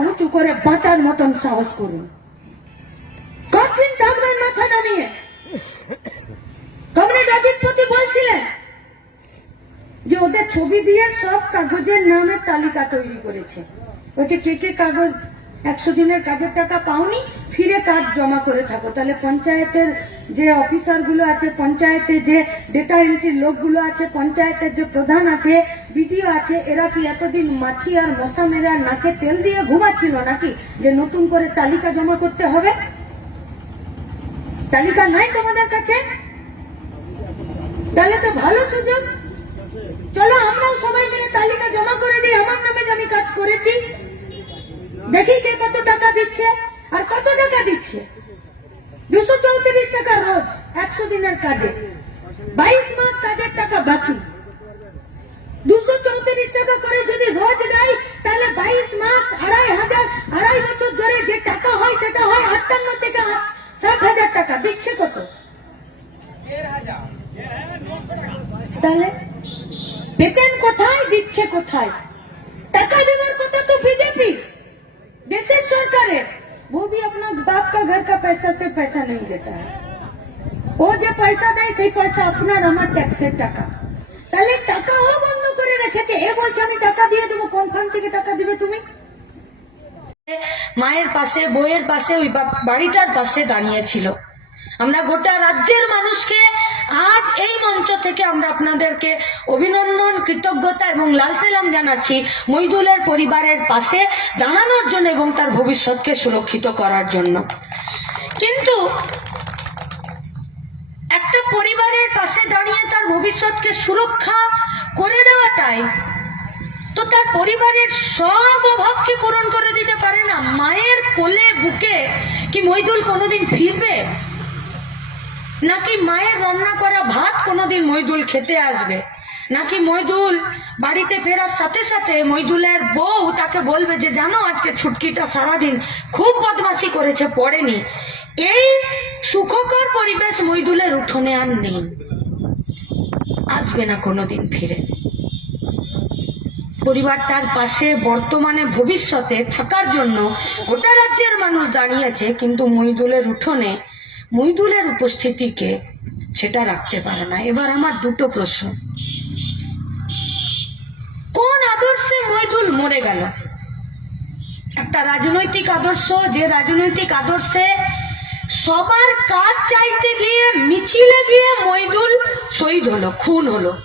মাথাটা উঁচু করে বাঁচার মতন সাহস করুন। কতদিন থাকবেন মাথা নামিয়ে? কমরেড অজিতপতি বলছিলেন যে ওদের ছবি দিয়ে সব কাগজের নামের তালিকা তৈরি করেছে। বলছে, কে কে কাগজ একশো দিনের কাজের টাকা পাওনি, ফিরে কাজ জমা করে থাকো। তাহলে পঞ্চায়েতের যে অফিসারগুলো আছে, পঞ্চায়েতে যে ডেটা এন্ট্রির লোকগুলো আছে, পঞ্চায়েতের যে প্রধান আছে, বিডিও আছে, এরা কি এতদিন মাছি আর মশা মেরে নাকে তেল দিয়ে ঘুমাচ্ছিল নাকি যে নতুন করে তালিকা জমা করতে হবে? তালিকা নাই তোমাদের কাছে? তাহলে তো ভালো সুযোগ। চলো আমরাও সবাই মিলে তালিকা জমা করে দিই, আমার নামে আমি কাজ করেছি। দেখি কে কত টাকা দিচ্ছে? আর কত টাকা দিচ্ছে? দুশো চৌত্রিশ টাকা রোজ, একশো দিনের কাজে। বাইশ মাস কাজের টাকা বাকি। দুশো চৌত্রিশ টাকা করে যদি রোজ দেয়, তাহলে বাইশ মাস আড়াই হাজার, আড়াই বছর ধরে যে টাকা হয়, সেটা হয় আটান্ন থেকে ষাট হাজার টাকা। দিচ্ছে কত? তাহলে বেতন কোথায়? দিচ্ছে কোথায়? টাকা দেওয়ার কথা তো बीजेपी देशेर सरकारेर वो भी अपना बाप का घर का पैसा से पैसा नहीं देता है ও যে পয়সা দেয় সেই পয়সা আপনার আমার ট্যাক্সের টাকা তাহলে টাকা ও বন্ধ করে রেখেছে এ বলছে আমি টাকা দিয়ে দেবো কোন ফান্ড থেকে টাকা দিবে তুমি মায়ের পাশে বইয়ের পাশে ওই বা- বাড়িটার পাশে দাঁড়িয়েছিল আমরা গোটা রাজ্যের মানুষকে আজ এই মঞ্চ থেকে আমরা আপনাদেরকে অভিনন্দন, কৃতজ্ঞতা এবং লাল সালাম জানাচ্ছি মইদুলের পরিবারের পাশে দাঁড়ানোর জন্য এবং তার ভবিষ্যৎকে সুরক্ষিত করার জন্য। কিন্তু একটা পরিবারের পাশে দাঁড়িয়ে তার ভবিষ্যৎকে সুরক্ষা করে দেওয়াটাই তো তার পরিবারের সব অভাবকে পূরণ করে দিতে পারে না? মায়ের কোলে বুকে কি মইদুল কোনোদিন ফিরবে? নাকি মায়ের রান্না করা ভাত কোনোদিন মইদুল খেতে আসবে? নাকি মইদুল বাড়িতে ফেরার সাথে সাথে মইদুলের বউ তাকে বলবে যে, জানো, আজকে ছুটকিটা সারাদিন খুব বদমাশি করেছে, পড়েনি। এই সুখকর পরিবেশ মইদুলের উঠোনে আর নেই। আসবে না কোনোদিন ফিরে। পরিবারটার পাশে বর্তমানে ভবিষ্যতে থাকার জন্য গোটা রাজ্যের মানুষ দাঁড়িয়েছে কিন্তু মইদুলের উঠোনে মইদুলের উপস্থিতিকে সেটা রাখতে পারে না। এবার আমার দুটো প্রশ্ন। কোন আদর্শে মইদুল মরে গেল? একটা রাজনৈতিক আদর্শ, যে রাজনৈতিক আদর্শে সবার কাজ চাইতে গিয়ে মিছিলে গিয়ে মইদুল শহীদ হলো, খুন হলো।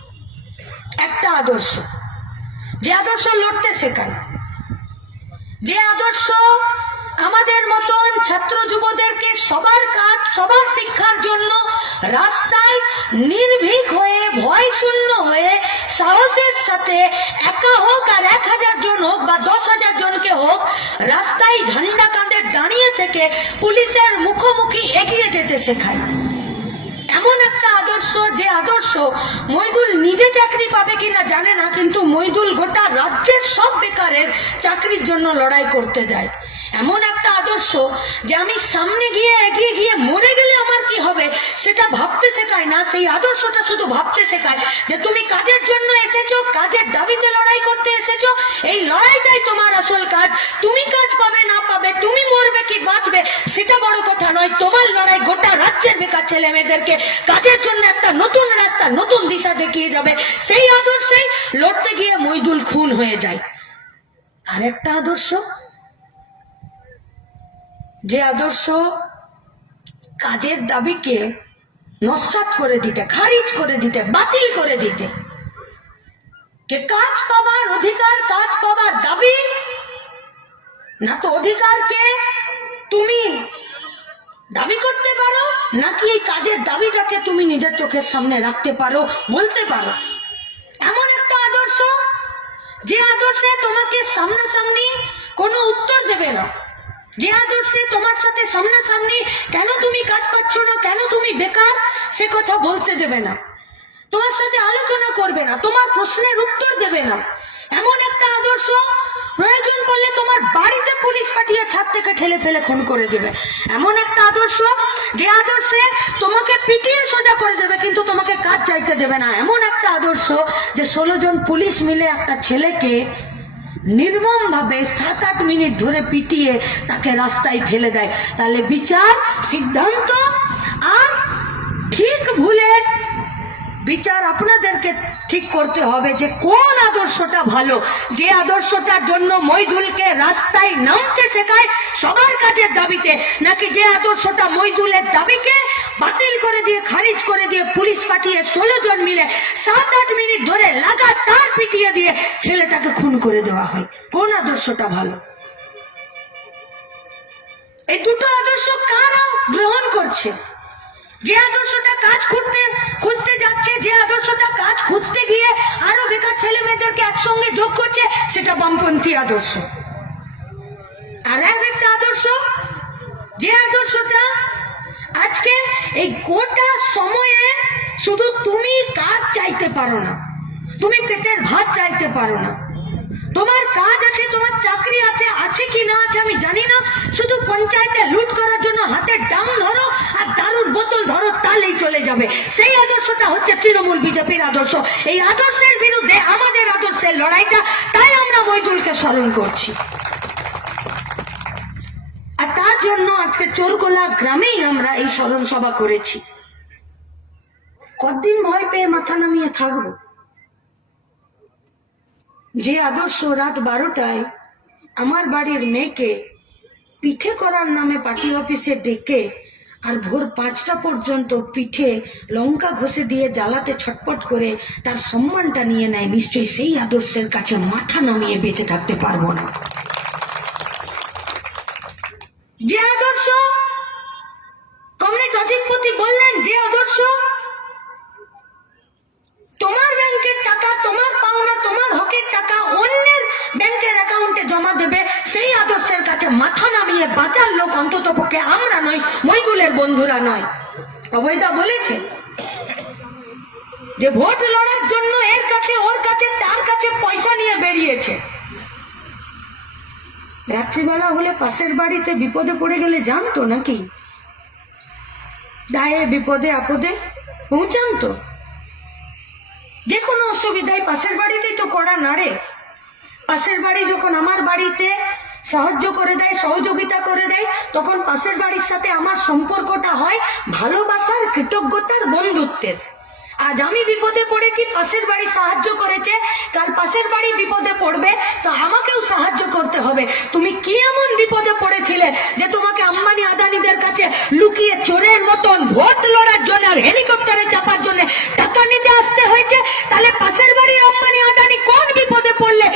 একটা আদর্শ। যে আদর্শ লড়তে শেখায়। যে আদর্শ আমাদের মতন ছাত্র যুবদেরকে সবার কাজ, সবার শিক্ষার জন্য রাস্তায় নির্ভীক হয়ে, ভয় শূন্য হয়ে, সাহসের সাথে একা হোক আর এক হাজার জন হোক বা দশ হাজার জনকে হোক, রাস্তায় ঝান্ডা কাঁধে দাঁড়িয়ে থেকে পুলিশের মুখোমুখি এগিয়ে যেতে শেখায়। এমন একটা আদর্শ, যে আদর্শ মইদুল নিজে চাকরি পাবে কিনা জানে না, কিন্তু মইদুল গোটা রাজ্যের সব বেকারের চাকরির জন্য লড়াই করতে যায়। এমন একটা আদর্শ যে আমি সামনে গিয়ে এগিয়ে গিয়ে মরে গেলে আমার কি হবে? সেটা ভাবতে শেখায় না, সেই আদর্শটা শুধু ভাবতে শেখায় যে তুমি কাজের জন্য এসেছ, কাজের দাবিতে লড়াই করতে এসেছ, এই লড়াইটাই তোমার আসল কাজ। তুমি কাজ পাবে, না পাবে, তুমি মরবে কি বাঁচবে, সেটা বড় কথা নয়, তোমার লড়াই গোটা রাজ্যের বেকার ছেলে মেয়েদেরকে কাজের জন্য একটা নতুন রাস্তা, নতুন দিশা দেখিয়ে যাবে। সেই আদর্শেই লড়তে গিয়ে মইদুল খুন হয়ে যায়। আরেকটা আদর্শ? যে আদর্শ কাজের দাবিকে নস্বাত করে দিতে, খারিজ করে দিতে, বাতিল করে দিতে। কে কাজ পাবার অধিকার, কাজ পাবার দাবি, না তো অধিকারকে তুমি দাবি করতে পারো, নাকি এই কাজের দাবিটাকে তুমি নিজের চোখের সামনে রাখতে পারো, বলতে পারো? এমন একটা আদর্শ, যে আদর্শে তোমাকে সামনাসামনি কোনো উত্তর দেবে না। যে আদর্শে তোমার সাথে সামনাসামনি কেন তুমি কাজ পাচ্ছ না, কেন তুমি বেকার, সে কথা বলতে দেবে না। তোমার সাথে আলোচনা করবে না, তোমার প্রশ্নের উত্তর দেবে না। এমন একটা আদর্শ প্রয়োজন পড়লে তোমার বাড়িতে পুলিশ পাঠিয়ে ছাদ থেকে ঠেলে ফেলে খুন করে দেবে। এমন একটা আদর্শ যে আদর্শে তোমাকে পিটিয়ে সোজা করে দেবে, কিন্তু তোমাকে কাজ চাইতে দেবে না। এমন একটা আদর্শ যে ষোলো জন পুলিশ মিলে একটা ছেলেকে নির্মম ভাবে সাত আট মিনিট ধরে পিটিয়ে তাকে রাস্তায় ফেলে দেয়। তাহলে বিচার, সিদ্ধান্ত আর ঠিক ভুলের বিচার আপনাদেরকে ঠিক করতে হবে যে কোন আদর্শটা ভালো। যে আদর্শটার জন্য মইদুলকে রাস্তায় নামতে শেখায় সবার কাজের দাবিতে, নাকি যে আদর্শটা মইদুলের দাবিকে বাতিল করে দিয়ে, খারিজ করে দিয়ে পুলিশ পাঠিয়ে ষোলো জন মিলে সাত, আট মিনিট ধরে লাগাতার পিটিয়ে দিয়ে ছেলেটাকে খুন করে দেওয়া হয়। কোন আদর্শটা ভালো? এই দুটো আদর্শ কারা গ্রহণ করছে? যে আদর্শটা কাজ খুঁজতে খুঁজতে যাচ্ছে, যে আদর্শটা কাজ খুঁজতে গিয়ে আরও বেকার ছেলে মেয়েদেরকে একসঙ্গে যোগ করছে, সেটা বামপন্থী আদর্শ। আর এক একটা আদর্শ, যে আদর্শটা আজকে এই গোটা সময়ে শুধু তুমি কাজ চাইতে পারো না, তুমি পেটের ভাত চাইতে পারো না। তোমার কাজ আছে, তোমার চাকরি আছে আছে কি না আছে আমি জানি না। শুধু পঞ্চায়েতে লুট করার জন্য হাতে ডাম ধরো আর দারুর বোতল ধরো, তাহলেই চলে যাবে। সেই আদর্শটা হচ্ছে তৃণমূল বিজেপির আদর্শ। এই আদর্শের বিরুদ্ধে আমাদের আদর্শের লড়াইটা, তাই আমরা মৈদুলকে স্মরণ করছি। জন্য আজকে চোরকোলা গ্রামেই আমরা এই স্মরণ সভা করেছি। কতদিন ভয় পেয়ে মাথা নামিয়ে থাকব? যে আদর্শ রাত বারোটায় আমার বাড়ির মেয়েকে পিঠে করার নামে পার্টি অফিসে ডেকে আর ভোর পাঁচটা পর্যন্ত পিঠে লঙ্কা ঘষে দিয়ে জ্বালাতে ছটপট করে তার সম্মানটা নিয়ে নেয়, নিশ্চয়ই সেই আদর্শের কাছে মাথা নামিয়ে বেঁচে থাকতে পারব না। মাথা নামিয়ে বাঁচার লোক অন্তত পক্ষে আমরা নই মইগুলের বন্ধুরা নয় অবৈদা বলেছে যে ভোট লড়ার জন্য এর কাছে, ওর কাছে, তার কাছে পয়সা নিয়ে বেরিয়েছে। রাত্রিবেলা হলে পাশের বাড়িতে বিপদে পড়ে গেলে জানতো নাকি? দায়ে বিপদে আপদে পৌঁছান তো। যে কোনো অসুবিধায় পাশের বাড়িতেই তো করা নাড়ে। পাশের বাড়ি যখন আমার বাড়িতে সাহায্য করে দেয়, সহযোগিতা করে দেয়, তখন পাশের বাড়ির সাথে আমার সম্পর্কটা হয় ভালোবাসার, কৃতজ্ঞতার, বন্ধুত্বের। আজ আমি বিপদে পড়েছি, পাশের বাড়ি সাহায্য করেছে, কাল পাশের বাড়ি বিপদে পড়বে, তো আমাকেও সাহায্য করতে হবে। তুমি কি এমন বিপদে পড়েছিলে যে তোমাকে আম্বানি আদানিদের কাছে লুকিয়ে চোরের মতন ভোট লড়ার জন্য আর হেলিকপ্টারে চাপার জন্য টাকা নিতে আসতে হয়েছে? তাহলে পাশের বাড়ি আম্বানি আদানি কোন বিপদে পড়লে?